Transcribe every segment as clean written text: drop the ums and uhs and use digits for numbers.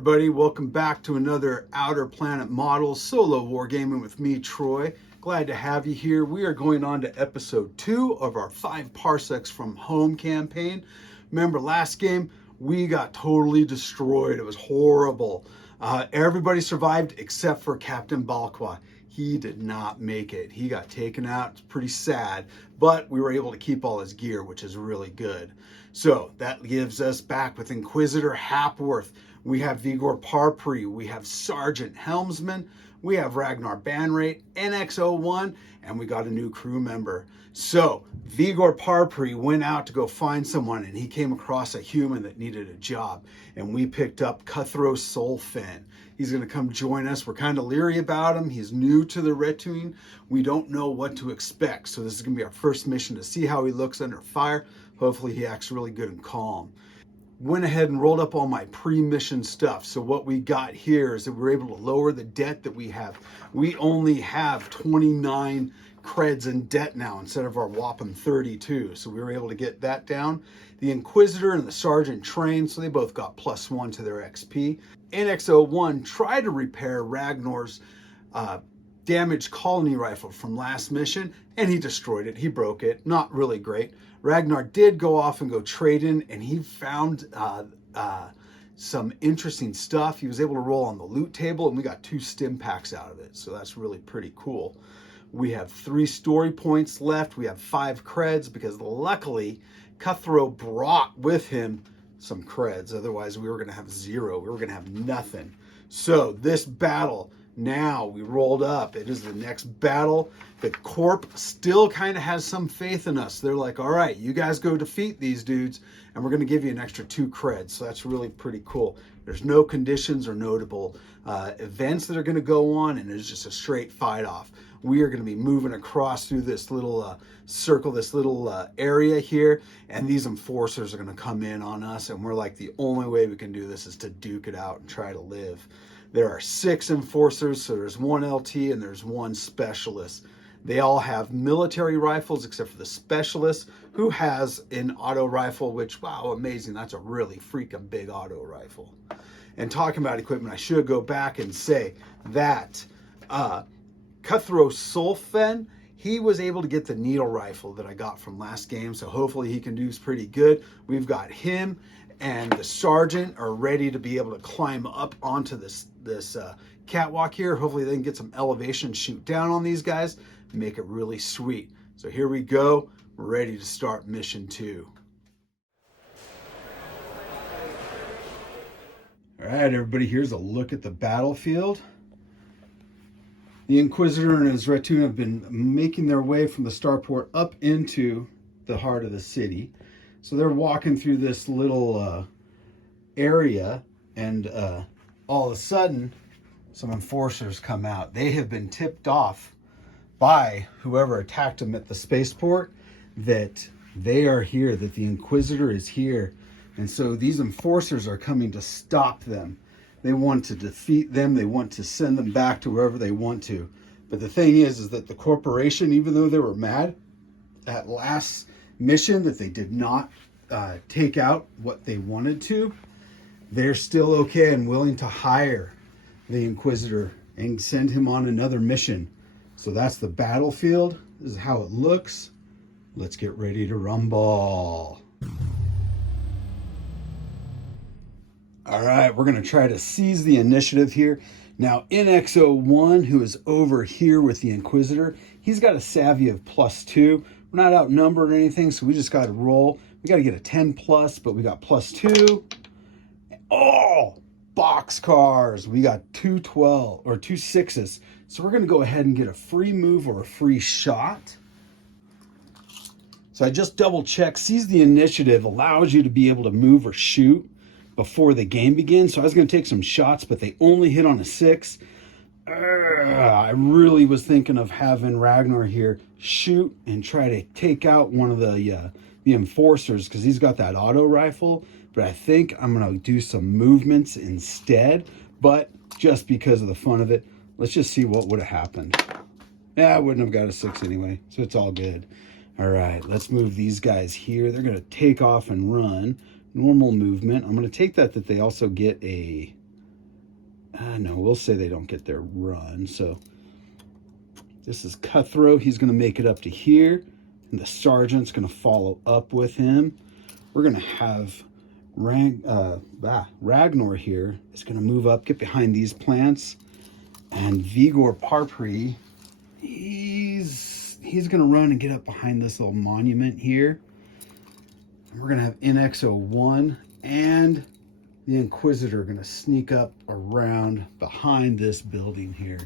everybody, welcome back to another Outer Planet Models solo wargaming with me, Troy. Glad to have you here. We are going on to episode 2 of our 5 Parsecs from Home campaign. Remember last game, we got totally destroyed. It was horrible. Everybody survived except for Captain Balqua. He did not make it. He got taken out. It's pretty sad, but we were able to keep all his gear, which is really good. So that gives us back with Inquisitor Hapworth. We have Vigor Parpri. We have Sergeant Helmsman. We have Ragnar Banrate, NX01, and we got a new crew member. So Vigor Parpri went out to go find someone, and he came across a human that needed a job, and we picked up Cutthroat Solfen. He's going to come join us. We're kind of leery about him. He's new to the Retooing. We don't know what to expect, so this is going to be our first mission to see how he looks under fire. Hopefully he acts really good and calm. Went ahead and rolled up all my pre-mission stuff. So what we got here is that we're able to lower the debt that we have. We only have 29 creds in debt now instead of our whopping 32. So we were able to get that down. The Inquisitor and the Sergeant trained, so they both got +1 to their XP. NX01 tried to repair Ragnar's damaged colony rifle from last mission, and he destroyed it. He broke it. Not really great. Ragnar did go off and go trade in, and he found some interesting stuff. He was able to roll on the loot table, and we got 2 stim packs out of it, so that's really pretty cool. We have 3 story points left. We have 5 creds because luckily Cutthroat brought with him some creds. Otherwise we were going to have 0. We were going to have nothing. So this battle, now we rolled up. It is the next battle. The Corp still kind of has some faith in us. They're like, all right, you guys go defeat these dudes, and we're going to give you an extra 2 creds. So that's really pretty cool. There's no conditions or notable events that are going to go on, and it's just a straight fight off. We are going to be moving across through this little circle, this little area here, and these enforcers are going to come in on us, and we're like, the only way we can do this is to duke it out and try to live. There are 6 enforcers, so there's 1 LT and there's 1 specialist. They all have military rifles except for the specialist, who has an auto rifle, which, wow, amazing. That's a really freaking big auto rifle. And talking about equipment, I should go back and say that Cutthroat Solfen, he was able to get the needle rifle that I got from last game, so hopefully he can do pretty good. We've got him and the sergeant are ready to be able to climb up onto this catwalk here. Hopefully they can get some elevation, shoot down on these guys, make it really sweet. So here we go. We're ready to start mission 2. All right, everybody, here's a look at the battlefield. The Inquisitor and his Retooing have been making their way from the starport up into the heart of the city. So they're walking through this little area, and all of a sudden, some enforcers come out. They have been tipped off by whoever attacked them at the spaceport that they are here, that the Inquisitor is here. And so these enforcers are coming to stop them. They want to defeat them. They want to send them back to wherever they want to. But the thing is that the corporation, even though they were mad at last mission that they did not take out what they wanted to, they're still okay and willing to hire the Inquisitor and send him on another mission. So that's the battlefield. This is how it looks. Let's get ready to rumble. All right, we're going to try to seize the initiative here. Now, NX01, who is over here with the Inquisitor, he's got a savvy of +2. We're not outnumbered or anything, so we just got to roll. We got to get a 10+, but we got +2. Oh, boxcars. We got 2 12 or 2 6s. So we're going to go ahead and get a free move or a free shot. So I just double checked. Seize the initiative allows you to be able to move or shoot before the game begins. So I was going to take some shots, but they only hit on a 6. I really was thinking of having Ragnar here shoot and try to take out one of the enforcers because he's got that auto rifle. But I think I'm going to do some movements instead. But just because of the fun of it, let's just see what would have happened. Yeah, I wouldn't have got a 6 anyway, so it's all good. All right, let's move these guys here. They're going to take off and run. Normal movement. I'm going to take that they also get a no, we'll say they don't get their run. So this is Cutthroat. He's going to make it up to here. And the sergeant's going to follow up with him. We're going to have Ragnar here is going to move up, get behind these plants. And Vigor Parpri, he's going to run and get up behind this little monument here. And we're going to have NX01 and the Inquisitor going to sneak up around behind this building here.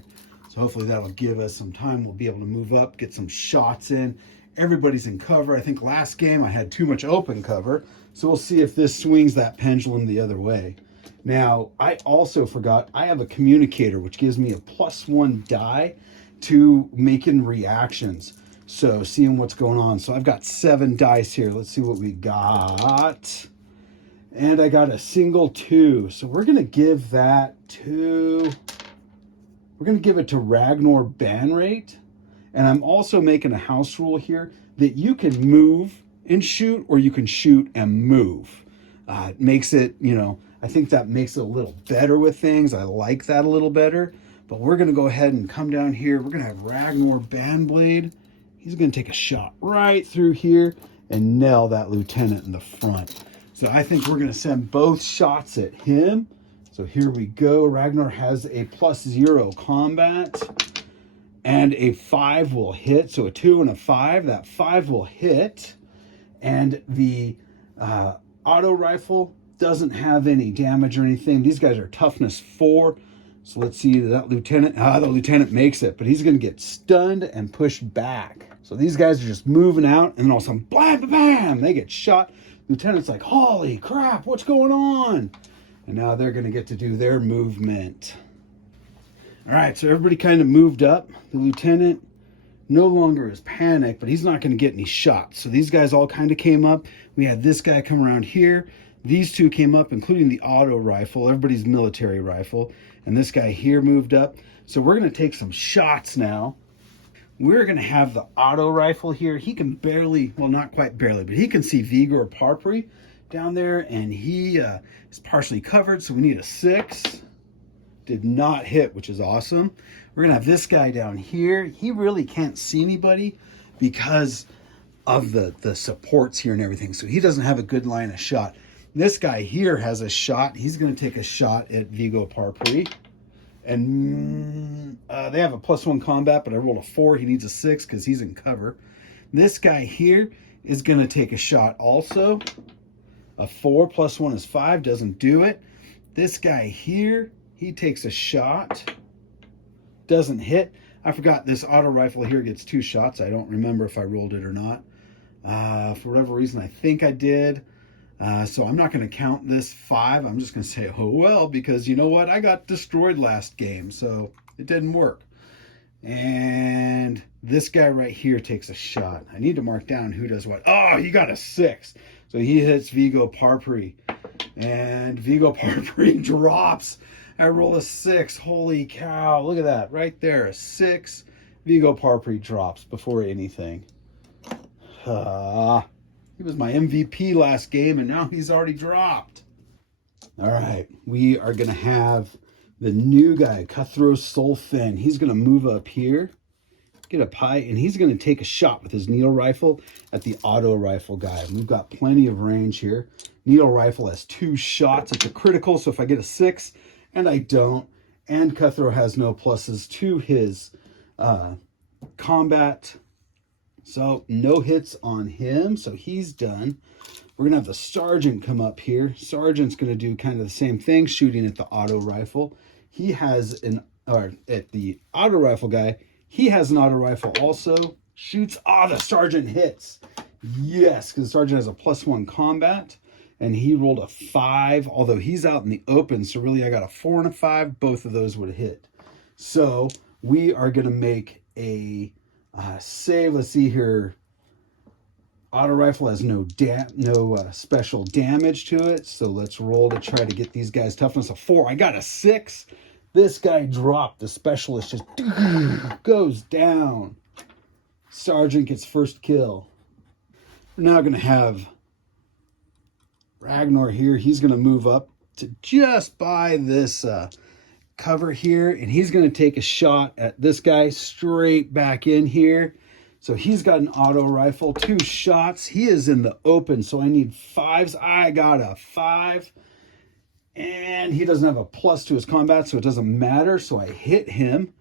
So hopefully that'll give us some time. We'll be able to move up, get some shots in. Everybody's in cover. I think last game I had too much open cover. So we'll see if this swings that pendulum the other way. Now, I also forgot, I have a communicator, which gives me a +1 die to making reactions. So seeing what's going on. So I've got 7 dice here. Let's see what we got. And I got a single 2. So we're going to give that to, we're going to give it to Ragnar Banrate. And I'm also making a house rule here that you can move and shoot, or you can shoot and move. It makes it, you know, I think that makes it a little better with things. I like that a little better. But we're going to go ahead and come down here. We're going to have Ragnar Bandblade. He's going to take a shot right through here and nail that lieutenant in the front. So I think we're going to send both shots at him. So here we go. Ragnar has a +0 combat. And a 5 will hit. So a 2 and a 5. That 5 will hit. And the auto rifle doesn't have any damage or anything. These guys are toughness 4. So let's see that lieutenant. The lieutenant makes it, but he's going to get stunned and pushed back. So these guys are just moving out, and then all of a sudden, blam, bam, bam, they get shot. Lieutenant's like, holy crap, what's going on? And now they're going to get to do their movement. All right, so everybody kind of moved up. The lieutenant no longer is panicked, but he's not going to get any shots. So these guys all kind of came up. We had this guy come around here. These two came up, including the auto rifle, everybody's military rifle. And this guy here moved up. So we're going to take some shots now. We're going to have the auto rifle here. He can barely, well, not quite barely, but he can see Vigor Parpri down there. And he is partially covered, so we need a 6. Did not hit, which is awesome. We're going to have this guy down here. He really can't see anybody because of the supports here and everything. So he doesn't have a good line of shot. This guy here has a shot. He's going to take a shot at Vigor Parpri. And they have a +1 combat, but I rolled a 4. He needs a 6 because he's in cover. This guy here is going to take a shot also. A 4 +1 is 5. Doesn't do it. This guy here, he takes a shot. Doesn't hit. I forgot this auto rifle here gets 2 shots. I don't remember if I rolled it or not. For whatever reason, I think I did. So I'm not going to count this 5. I'm just going to say, oh, well, because you know what? I got destroyed last game, so it didn't work. And this guy right here takes a shot. I need to mark down who does what. Oh, he got a 6. So he hits Vigor Parpri. And Vigor Parpri drops. I roll a 6. Holy cow. Look at that. Right there. A 6. Vigor Parpri drops before anything. He was my MVP last game, and now he's already dropped. All right, we are going to have the new guy, Cutthroat Solfin. He's going to move up here, get up high, and he's going to take a shot with his needle rifle at the auto rifle guy. We've got plenty of range here. Needle rifle has 2 shots. It's a critical, so if I get a 6, and I don't, and Cutthroat has no pluses to his combat, so no hits on him, so he's done. We're going to have the sergeant come up here. Sergeant's going to do kind of the same thing, shooting at the auto rifle. He has at the auto rifle guy, he has an auto rifle also. Shoots, the sergeant hits. Yes, because the sergeant has a +1 combat, and he rolled a 5, although he's out in the open, so really I got a 4 and a 5. Both of those would hit. So we are going to make a save. Let's see here. Auto rifle has no special damage to it, so let's roll to try to get these guys toughness of 4. I got a 6. This guy dropped. The specialist just goes down. Sergeant gets first kill. We're now going to have Ragnar here. He's going to move up to just by this cover here, and he's going to take a shot at this guy straight back in here. So he's got an auto rifle, 2 shots. He is in the open, so I need 5s. I got a 5. And he doesn't have a plus to his combat, so it doesn't matter. So I hit him.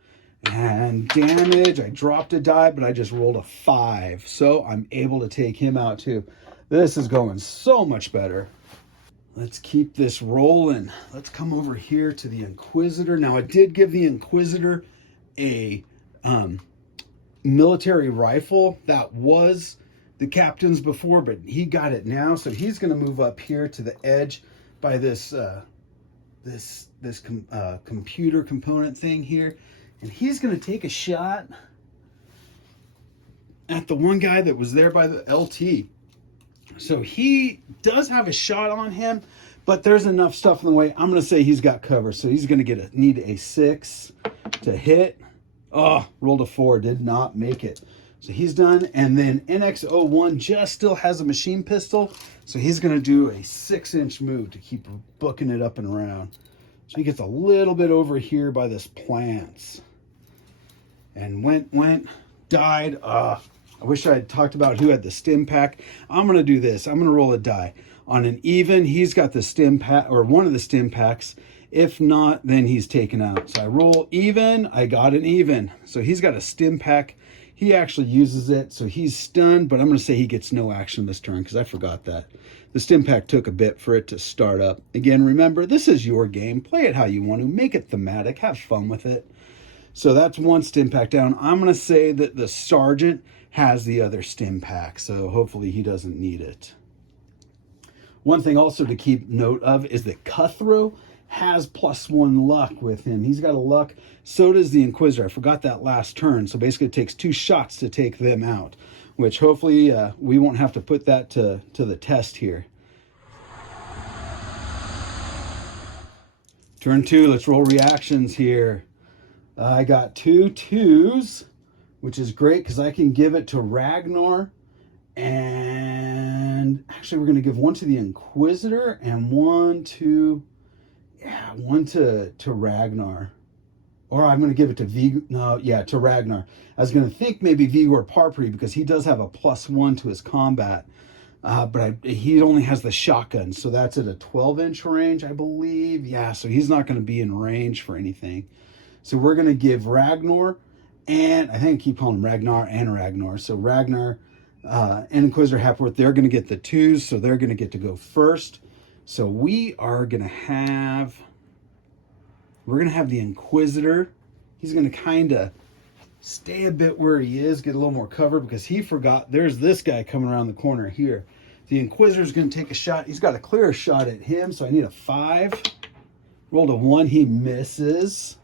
And damage, I dropped a die, but I just rolled a 5. So I'm able to take him out too. This is going so much better. Let's keep this rolling. Let's come over here to the Inquisitor. Now, I did give the Inquisitor a military rifle. That was the captain's before, but he got it now. So he's going to move up here to the edge by this computer component thing here. And he's going to take a shot at the one guy that was there by the LT. So he does have a shot on him, but there's enough stuff in the way. I'm going to say he's got cover. So he's going to need a 6 to hit. Oh, rolled a 4, did not make it. So he's done. And then NX01 just still has a machine pistol. So he's going to do a 6-inch move to keep booking it up and around. So he gets a little bit over here by this plants. And went, died. I wish I had talked about who had the stim pack. I'm going to do this. I'm going to roll a die. On an even, he's got the stim pack, or one of the stim packs. If not, then he's taken out. So I roll even. I got an even. So he's got a stim pack. He actually uses it, so he's stunned, but I'm going to say he gets no action this turn because I forgot that. The stim pack took a bit for it to start up. Again, remember, this is your game. Play it how you want to. Make it thematic. Have fun with it. So that's one stim pack down. I'm going to say that the sergeant has the other stim pack, so hopefully he doesn't need it. One thing also to keep note of is that Cutthroat has +1 luck with him. He's got a luck. So does the Inquisitor. I forgot that last turn. So basically it takes 2 shots to take them out, which hopefully we won't have to put that to the test here. Turn 2, let's roll reactions here. I got 2 2s, which is great because I can give it to Ragnar. And actually we're going to give 1 to the Inquisitor and 1 to Ragnar. Or I'm going to give it to to Ragnar. I was going to think maybe Vigor Parpri because he does have a +1 to his combat. But he only has the shotgun, so that's at a 12-inch range, I believe. Yeah, so he's not going to be in range for anything. So we're going to give Ragnar, and I think I keep calling him Ragnar and Ragnar. So Ragnar and Inquisitor Hepworth, they're going to get the 2s, so they're going to get to go first. So we are going to have, the Inquisitor. He's going to kind of stay a bit where he is, get a little more cover because he forgot there's this guy coming around the corner here. The Inquisitor's going to take a shot. He's got a clear shot at him, so I need a 5. Rolled a 1, he misses.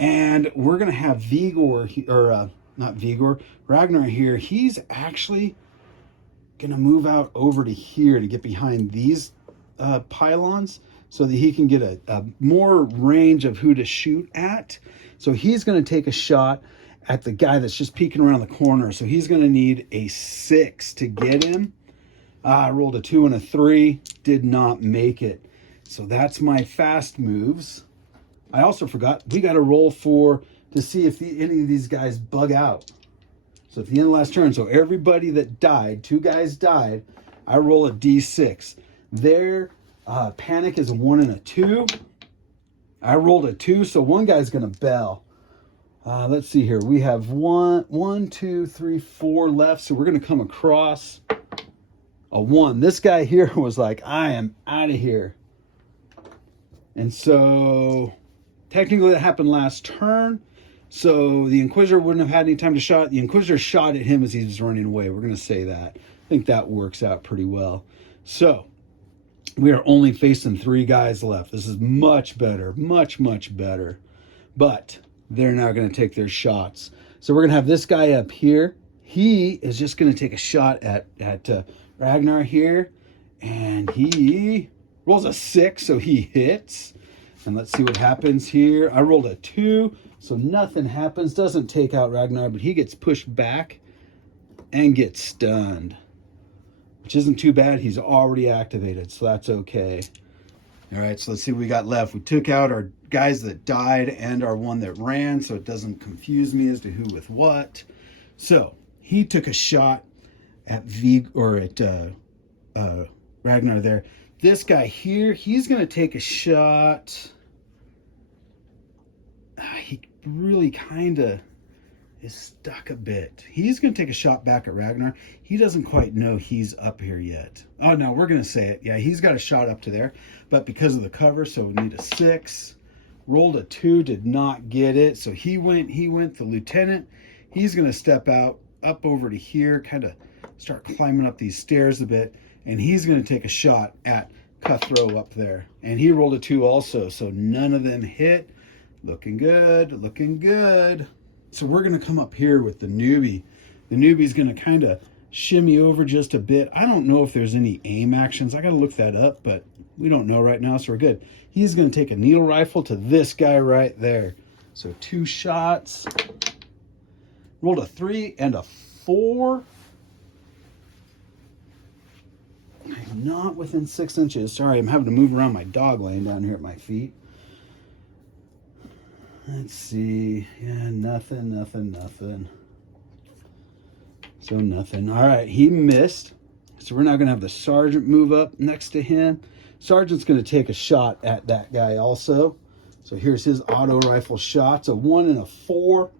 And we're going to have Ragnar here. He's actually going to move out over to here to get behind these pylons so that he can get a more range of who to shoot at. So he's going to take a shot at the guy that's just peeking around the corner. So he's going to need a 6 to get him. I rolled a 2 and a 3. Did not make it. So that's my fast moves. I also forgot, we got to roll to see if any of these guys bug out. So at the end of last turn, so everybody that died, 2 guys died, I roll a d6. Their panic is a 1 and a 2. I rolled a 2, so one guy's going to bail. Let's see here. We have 1, 2, 3, 4 left. So we're going to come across a 1. This guy here was like, I am out of here. And so technically that happened last turn. So the Inquisitor wouldn't have had any time to shot. The Inquisitor shot at him as he was running away. We're going to say that. I think that works out pretty well. So we are only facing 3 guys left. This is much better. Much, much better. But they're now going to take their shots. So we're going to have this guy up here. He is just going to take a shot at Ragnar here. And he rolls a 6, so he hits. And let's see what happens here. I rolled a 2, so nothing happens. Doesn't take out Ragnar, but he gets pushed back and gets stunned. Which isn't too bad. He's already activated, so that's okay. All right, so let's see what we got left. We took out guys that died and our one that ran, so it doesn't confuse me as to who with what. So he took a shot at Ragnar there. This guy here, he's going to take a shot. He really kind of is stuck a bit. He's going to take a shot back at Ragnar. He doesn't quite know he's up here yet. Oh, no, we're going to say it. Yeah, he's got a shot up to there, but because of the cover, so we need a 6. Rolled a 2, did not get it. So he went, the lieutenant. He's going to step out, up over to here, kind of start climbing up these stairs a bit, and he's going to take a shot at Cutthroat up there. And he rolled a 2 also, so none of them hit. Looking good, looking good. So we're going to come up here with the newbie. The newbie's going to kind of shimmy over just a bit. I don't know if there's any aim actions. I got to look that up, but we don't know right now, so we're good. He's going to take a needle rifle to this guy right there. So 2 shots. Rolled a 3 and a 4. I'm not within 6 inches. Sorry, I'm having to move around my dog laying down here at my feet. Let's see. Yeah, nothing. So nothing. All right, he missed. So we're now going to have the sergeant move up next to him. Sergeant's going to take a shot at that guy also. So here's his auto rifle shots, a 1 and a 4.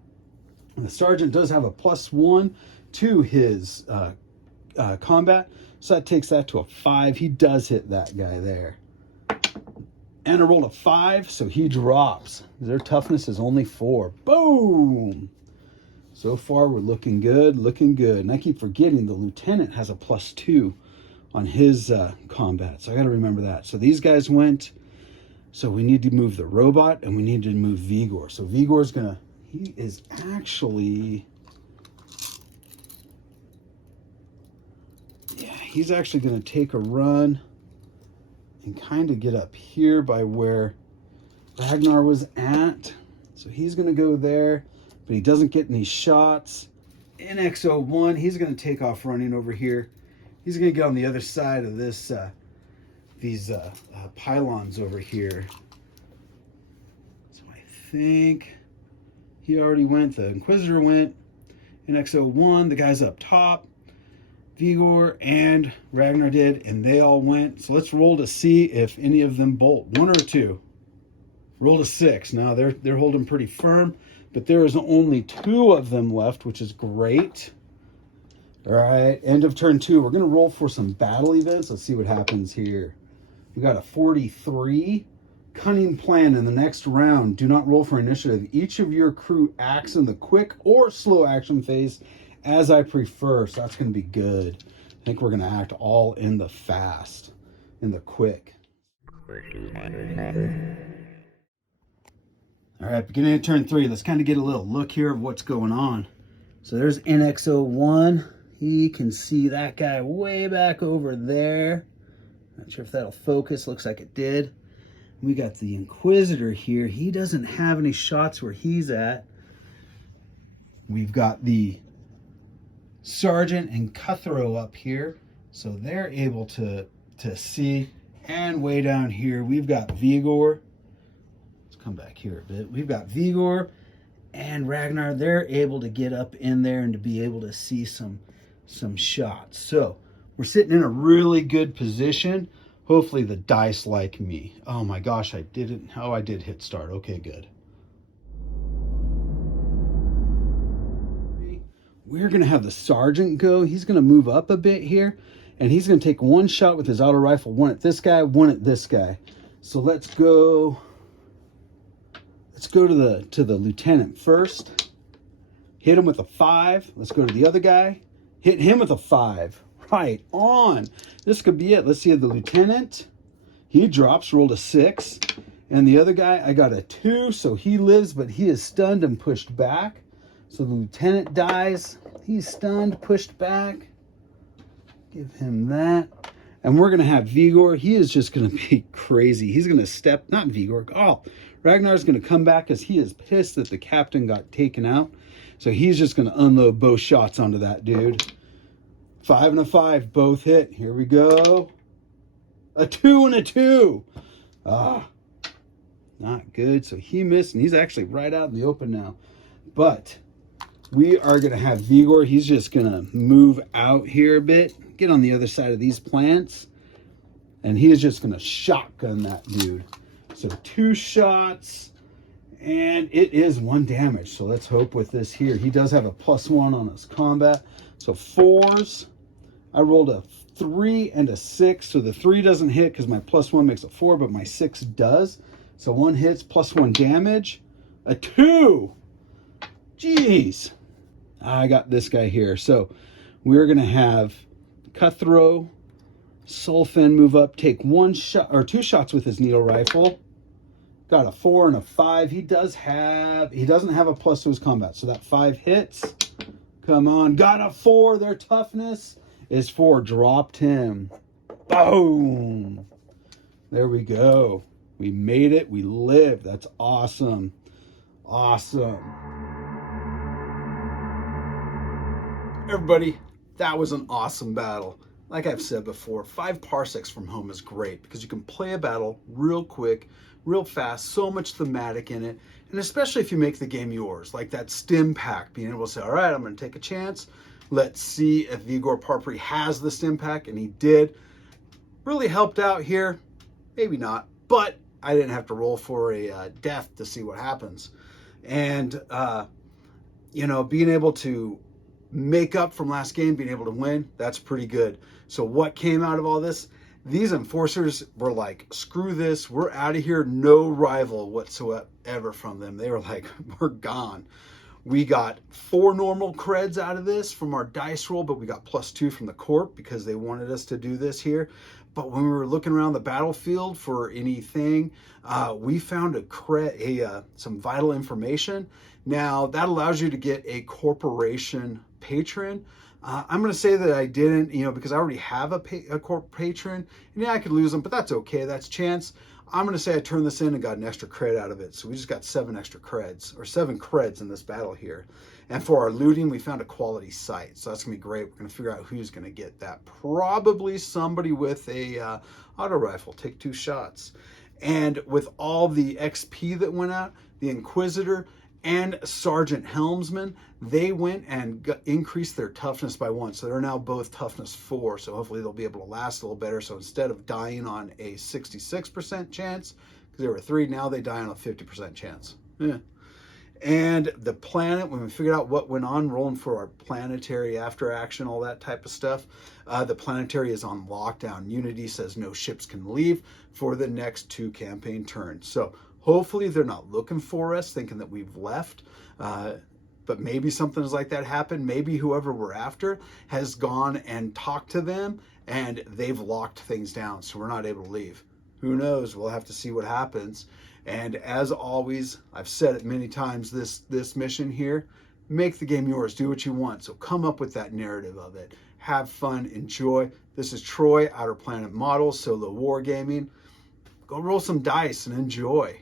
And the sergeant does have a +1 to his combat. So that takes that to a 5. He does hit that guy there. And I rolled a 5, so he drops. Their toughness is only 4. Boom! So far, we're looking good, looking good. And I keep forgetting the lieutenant has a +2 on his combat. So I got to remember that. So these guys went. So we need to move the robot, and we need to move Vigor. So Vigor's going to... He is actually... Yeah, he's actually going to take a run and kind of get up here by where Ragnar was at. So he's going to go there, but he doesn't get any shots. NX01, he's going to take off running over here. He's going to get on the other side of this, these pylons over here. So I think he already went. The Inquisitor went. NX01, the guy's up top. Vigor and Ragnar did, and they all went. So let's roll to see if any of them bolt. 1 or 2. Rolled a 6. Now they're holding pretty firm, but there is only 2 of them left, which is great. All right, end of turn 2. We're going to roll for some battle events. Let's see what happens here. We got a 43. Cunning plan in the next round. Do not roll for initiative. Each of your crew acts in the quick or slow action phase as I prefer. So that's going to be good. I think we're going to act all in the fast, in the quick. All right, beginning of turn 3. Let's kind of get a little look here of what's going on. So there's NX01. He can see that guy way back over there. Not sure if that'll focus. Looks like it did. We got the Inquisitor here. He doesn't have any shots where he's at. We've got the Sergeant and Cutthroat up here. So they're able to see. And way down here, we've got Vigor. Let's come back here a bit. We've got Vigor and Ragnar. They're able to get up in there and to be able to see some shots. So we're sitting in a really good position. Hopefully the dice like me. Oh my gosh, I didn't. Oh, I did hit start. Okay, good. We're going to have the Sergeant go. He's going to move up a bit here, and he's going to take 1 shot with his auto rifle. 1 at this guy, 1 at this guy. So let's go. Let's go to the lieutenant first. Hit him with a 5. Let's go to the other guy. Hit him with a 5. Right on. This could be it. Let's see the lieutenant. He drops, rolled a 6. And the other guy, I got a 2. So he lives, but he is stunned and pushed back. So the lieutenant dies. He's stunned, pushed back. Give him that. And we're going to have Vigor. He is just going to be crazy. He's going to step, not Vigor. Oh, Ragnar's going to come back because he is pissed that the captain got taken out. So he's just going to unload both shots onto that dude. 5 and a 5, both hit. Here we go. A 2 and a 2. Ah, Not good. So he missed, and he's actually right out in the open now. But we are going to have Vigor. He's just going to move out here a bit, get on the other side of these plants, and he is just going to shotgun that dude. So 2 shots, and it is 1 damage. So let's hope with this here. He does have a +1 on his combat. So 4s. I rolled a 3 and a 6. So the 3 doesn't hit because my +1 makes it 4, but my 6 does. So 1 hits, +1 damage. A 2. Jeez. I got this guy here. So we're going to have Cutthroat, Sulfin move up, take 1 shot or 2 shots with his needle rifle. Got a 4 and a 5. He doesn't have a plus to his combat. So that 5 hits. Come on. Got a 4. Their toughness is 4. Dropped him. Boom. There we go. We made it. We lived. That's awesome. Awesome. Everybody, that was an awesome battle. Like I've said before, 5 parsecs from home is great because you can play a battle real quick, real fast, so much thematic in it, and especially if you make the game yours, like that stim pack, being able to say, all right, I'm going to take a chance. Let's see if Vigor Parpri has the stim pack, and he did. Really helped out here. Maybe not, but I didn't have to roll for a death to see what happens. And, you know, being able to make up from last game, being able to win, that's pretty good. So what came out of all this? These enforcers were like, screw this, we're out of here. No rival whatsoever from them. They were like, we're gone. We got 4 normal creds out of this from our dice roll, but we got +2 from the corp because they wanted us to do this here. But when we were looking around the battlefield for anything, we found some vital information. Now that allows you to get a corporation patron. I'm going to say that I didn't, you know, because I already have a corp patron. And yeah, I could lose them, but that's okay. That's chance. I'm going to say I turned this in and got an extra cred out of it. So we just got 7 extra creds, or 7 creds in this battle here. And for our looting, we found a quality sight. So that's going to be great. We're going to figure out who's going to get that. Probably somebody with a auto rifle. Take 2 shots. And with all the XP that went out, the Inquisitor and Sergeant Helmsman, they went and increased their toughness by 1. So they're now both toughness 4. So hopefully they'll be able to last a little better. So instead of dying on a 66% chance, because they were 3, now they die on a 50% chance. Yeah. And the planet, when we figured out what went on, rolling for our planetary after action, all that type of stuff, the planetary is on lockdown. Unity says no ships can leave for the next 2 campaign turns. So hopefully they're not looking for us, thinking that we've left. But maybe something like that happened. Maybe whoever we're after has gone and talked to them and they've locked things down, so we're not able to leave. Who knows? We'll have to see what happens. And as always, I've said it many times, this mission here, make the game yours. Do what you want. So come up with that narrative of it. Have fun. Enjoy. This is Troy, Outer Planet Models, Solo Wargaming. Go roll some dice and enjoy.